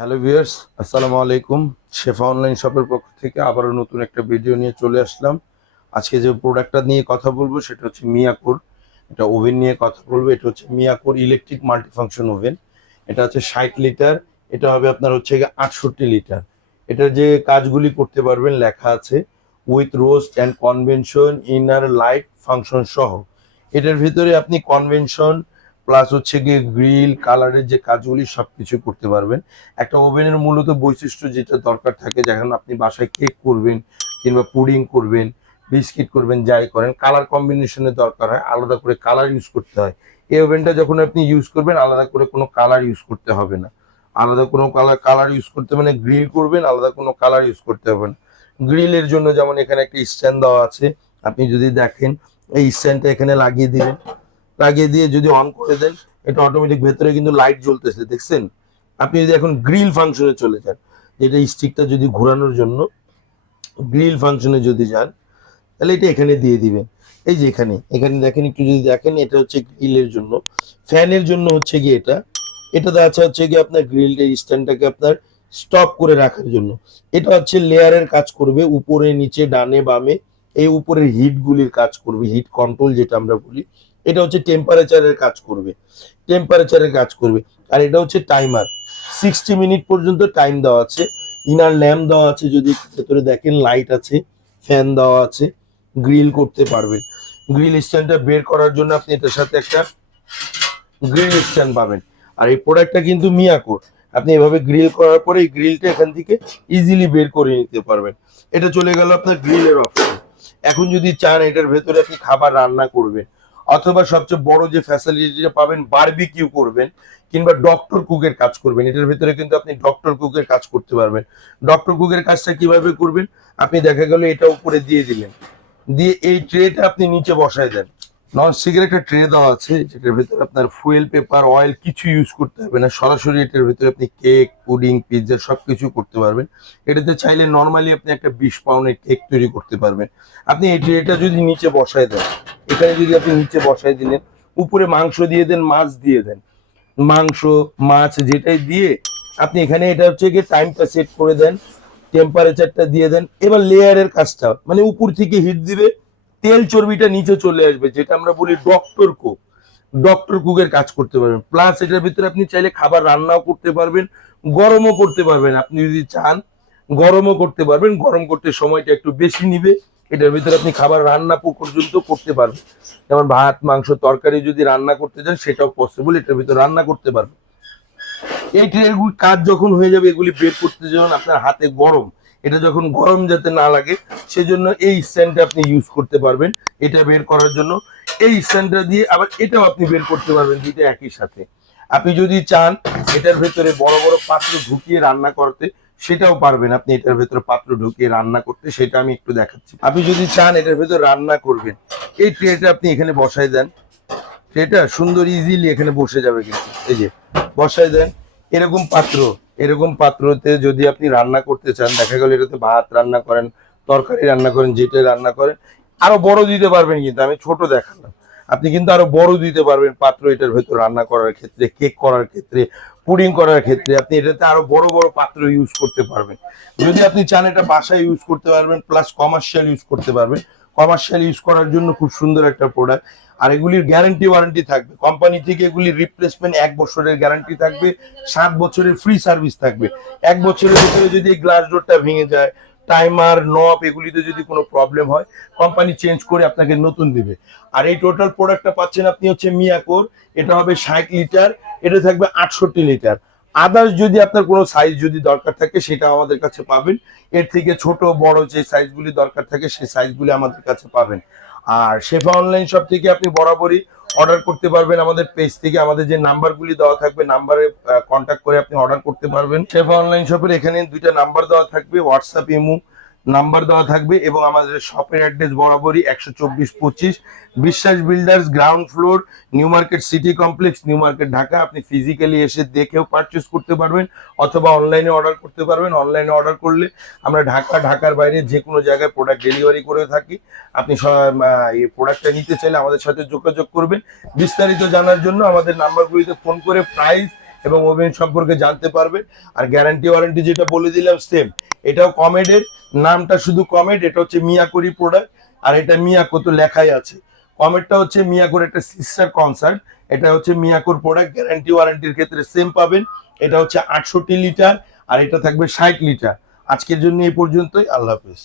Hello viewers, আসসালামু আলাইকুম। শেফা online শপের পক্ষ থেকে আবারও নতুন একটা ভিডিও নিয়ে চলে আসলাম। আজকে যে প্রোডাক্টটা নিয়ে কথা বলব সেটা হচ্ছে মিয়াকোর। এটা ওভেন নিয়ে কথা বলব, এটা হচ্ছে মিয়াকোর ইলেকট্রিক মাল্টিফাংশন ওভেন। এটা হচ্ছে ষাট লিটার, এটা হবে আপনার হচ্ছে আটষট্টি লিটার। এটার যে কাজগুলি করতে পারবেন লেখা আছে with roast and convention inner light function সহ। এটার ভিতরে আপনি কনভেনশন প্লাস হচ্ছে গিয়ে গ্রিল কালারের যে কাজগুলি সব কিছু করতে পারবেন। একটা ওভেনের মূলত বৈশিষ্ট্য যেটা দরকার থাকে যখন আপনি বাসায় কেক করবেন কিংবা পুডিং করবেন বিস্কিট করবেন, যাই করেন কালার কম্বিনেশনের দরকার হয়, আলাদা করে কালার ইউজ করতে হয়। এই ওভেনটা যখন আপনি ইউজ করবেন, আলাদা করে কোনো কালার ইউজ করতে হবে না। আলাদা কোনো কালার কালার ইউজ করতে মানে গ্রিল করবেন, আলাদা কোনো কালার ইউজ করতে হবে না। গ্রিলের জন্য যেমন এখানে একটা স্ট্যান্ড দেওয়া আছে, আপনি যদি দেখেন, এই স্ট্যান্ডটা এখানে লাগিয়ে দিবেন। লাগিয়ে দিয়ে যদি অন করে দেন, এটা অটোমেটিক ভেতরে কিন্তু লাইট জ্বলতেছে, দেখছেন? আপনি যদি এখন গ্রিল ফাংশনে চলে যান, যেটা স্টিকটা যদি ঘোরানোর জন্য গ্রিল ফাংশনে যদি যান, তাহলে এটা এখানে দিয়ে দিবেন। এই যে এখানে এখানে দেখেন, একটু যদি দেখেন, এটা হচ্ছে গ্রিলের জন্য। ফ্যানের জন্য হচ্ছে কি এটা। এটা আছে হচ্ছে কি আপনার গ্রিলটা স্ট্যান্ডটাকে আপনার স্টপ করে রাখার জন্য। এটা হচ্ছে লেয়ারের কাজ করবে, উপরে, নিচে, ডানে, বামে, এই উপরের হিটগুলির কাজ করবে হিট কন্ট্রোল যেটা আমরা বলি। এটা হচ্ছে টেম্পারেচারের কাজ করবে। টেম্পারেচারের কাজ করবে। আর এটা হচ্ছে টাইমার সিক্সটি মিনিট পর্যন্ত টাইম দেওয়া আছে। ইনার ল্যাম্প দেওয়া আছে যদি ভেতরে দেখেন লাইট আছে ফ্যান দেওয়া আছে গ্রিল করতে পারবেন। গ্রিল স্ট্যান্ডটা বের করার জন্য আপনি এটার সাথে একটা গ্রিল স্ট্যান্ড পাবেন। আর এই প্রোডাক্টটা কিন্তু মিয়াকোর আপনি এভাবে গ্রিল করার পরে এই গ্রিলটা এখান থেকে ইজিলি বের করে নিতে পারবেন। এটা চলে গেল আপনার গ্রিলের অপশন এখন যদি চান এটার ভেতরে আপনি খাবার রান্না করবেন। অথবা সবচেয়ে বড় যে ফ্যাসিলিটিটা পাবেন বারবিকিউ করবেন, কিংবা ডক্টর কুকের কাজ করবেন। এটার ভিতরে কিন্তু আপনি ডক্টর কুকের কাজ করতে পারবেন। ডক্টর কুকের কাজটা কীভাবে করবেন? আপনি দেখা গেল এটা উপরে দিয়ে দিলেন। দিয়ে এই ট্রেটা আপনি নিচে বসায় দেন। নন স্টিকের একটা ট্রে দেওয়া আছে, যেটার ভিতরে আপনার ফুয়েল পেপার অয়েল কিছু ইউজ করতে হবে না। সরাসরি এটার ভিতরে আপনি কেক পুডিং পিৎজা সব কিছু করতে পারবেন। এটাতে চাইলে নর্মালি আপনি একটা বিশ পাউন্ডের কেক তৈরি করতে পারবেন। আপনি এই ট্রেটা যদি নিচে বসায় দেন এখানে যদি আপনি নিচে বসায় দিলেন, উপরে মাংস দিয়ে দেন, মাছ দিয়ে দেন। মাংস, মাছ যেটাই দিয়ে আপনি এখানে এটা হচ্ছে গিয়ে টাইমটা সেট করে দেন টেম্পারেচারটা দিয়ে দেন। এবার লেয়ারের কাজটা মানে উপর থেকে হিট দিবে, তেল চর্বিটা নিচে চলে আসবে, যেটা আমরা বলি ডক্টর কুক ডক্টর কুকের কাজ করতে পারবেন। প্লাস এটার ভিতরে আপনি চাইলে খাবার রান্নাও করতে পারবেন, গরমও করতে পারবেন। আপনি যদি চান, গরমও করতে পারবেন। গরম করতে সময়টা একটু বেশি নিবে। এটার ভিতরে আপনি খাবার রান্না পর্যন্ত করতে পারবেন। যেমন ভাত, মাংস, তরকারি যদি রান্না করতে চান, সেটাও পসিবল এটার ভিতরে রান্না করতে পারবেন। এই ট্রেগুলি কাজ যখন হয়ে যাবে, এগুলি বের করতে যখন আপনার হাতে গরম, এটা যখন গরম যাতে না লাগে, সেজন্য এই স্ট্যান্ডটা আপনি ইউজ করতে পারবেন। এটা বের করার জন্য এই স্ট্যান্ডটা দিয়ে আবার এটাও আপনি বের করতে পারবেন দুইটা একই সাথে। আপনি যদি চান, এটার ভেতরে বড় বড় পাত্র ঢুকিয়ে রান্না করতে সেটাও পারবেন আপনি এটার ভেতরে পাত্র ঢুকিয়ে রান্না করতে, সেটা আমি একটু দেখাচ্ছি। আপনি যদি চান এটার ভেতরে রান্না করবেন, এই ট্রেটা আপনি এখানে বসাই দেন। ট্রেটা সুন্দর ইজিলি এখানে বসে যাবে কিন্তু। এই যে বসাই দেন। এরকম পাত্র, এরকম পাত্রতে যদি আপনি রান্না করতে চান, দেখা গেল এটাতে ভাত রান্না করেন, তরকারি রান্না করেন যেটা রান্না করেন, আরও বড় দিতে পারবেন কিন্তু, আমি ছোট দেখালাম। আপনি কিন্তু আরও বড় দিতে পারবেন পাত্র এটার ভেতর রান্না করার ক্ষেত্রে, কেক করার ক্ষেত্রে পুডিং করার ক্ষেত্রে আপনি এটাতে আরও বড় বড় পাত্র ইউজ করতে পারবেন। যদি আপনি চান এটা বাসায় ইউজ করতে পারবেন প্লাস কমার্শিয়াল ইউজ করতে পারবেন। কমার্শিয়াল ইউজ করার জন্য খুব সুন্দর একটা প্রোডাক্ট আর এগুলির গ্যারান্টি ওয়ারেন্টি থাকবে। কোম্পানি থেকে এগুলি রিপ্লেসমেন্ট এক বছরের গ্যারান্টি থাকবে, সাত বছরের ফ্রি সার্ভিস থাকবে। এক বছরের ভিতরে যদি গ্লাস ডোরটা ভেঙে যায় টাইমার নব এগুলিতে যদি কোনো প্রবলেম হয় কোম্পানি চেঞ্জ করে আপনাকে নতুন দিবে। আর এই টোটাল প্রোডাক্টটা পাচ্ছেন আপনি হচ্ছে মিয়াকোর এটা হবে ষাট লিটার এটা থাকবে আটষট্টি লিটার। আদার্স যদি আপনার কোনো সাইজ যদি দরকার থাকে সেটা আমাদের কাছে পাবেন। এর থেকে ছোট, বড় যে সাইজগুলি দরকার থাকে সেই সাইজগুলি আমাদের কাছে পাবেন। আর শেফা অনলাইন শপ থেকে আপনি বরাবরই অর্ডার করতে পারবেন আমাদের পেজ থেকে। আমাদের যে নাম্বারগুলি দেওয়া থাকবে নাম্বারে কন্ট্যাক্ট করে আপনি অর্ডার করতে পারবেন। শেফা অনলাইন শপের এখানে দুইটা নাম্বার দেওয়া থাকবে হোয়াটসঅ্যাপ ইমু নাম্বার দেওয়া থাকবে এবং আমাদের শপের অ্যাড্রেস বরাবরই একশো চব্বিশ পঁচিশ Biswas builders, ground floor, new market city complex, new market Dhaka. আপনি ফিজিক্যালি এসে দেখেও পারচেস করতে পারবেন অথবা অনলাইনে অর্ডার করতে পারবেন। অনলাইনে অর্ডার করলে আমরা ঢাকা, ঢাকার বাইরে যে কোনো জায়গায় প্রোডাক্ট ডেলিভারি করে থাকি। আপনি এই প্রোডাক্টটা নিতে চাইলে আমাদের সাথে যোগাযোগ করবেন। বিস্তারিত জানার জন্য আমাদের নাম্বারগুলিতে ফোন করে প্রাইস এবং ওভেন সম্পর্কে জানতে পারবেন। আর গ্যারান্টি ওয়ারেন্টি যেটা বলে দিলাম সেম এটাও কমেডের নামটা শুধু কমেড এটা হচ্ছে মিয়াকোরি প্রোডাক্ট আর এটা মিয়াকো তো লেখাই আছে। কমেডটা হচ্ছে মিয়াকোর একটা সিস্টার কনসার্ট এটা হচ্ছে মিয়াকোর প্রোডাক্ট গ্যারান্টি ওয়ারেন্টির ক্ষেত্রে সেম পাবেন। এটা হচ্ছে আটষট্টি লিটার, আর এটা থাকবে ষাট লিটার। আজকের জন্য এই পর্যন্তই, আল্লাহ হাফেজ।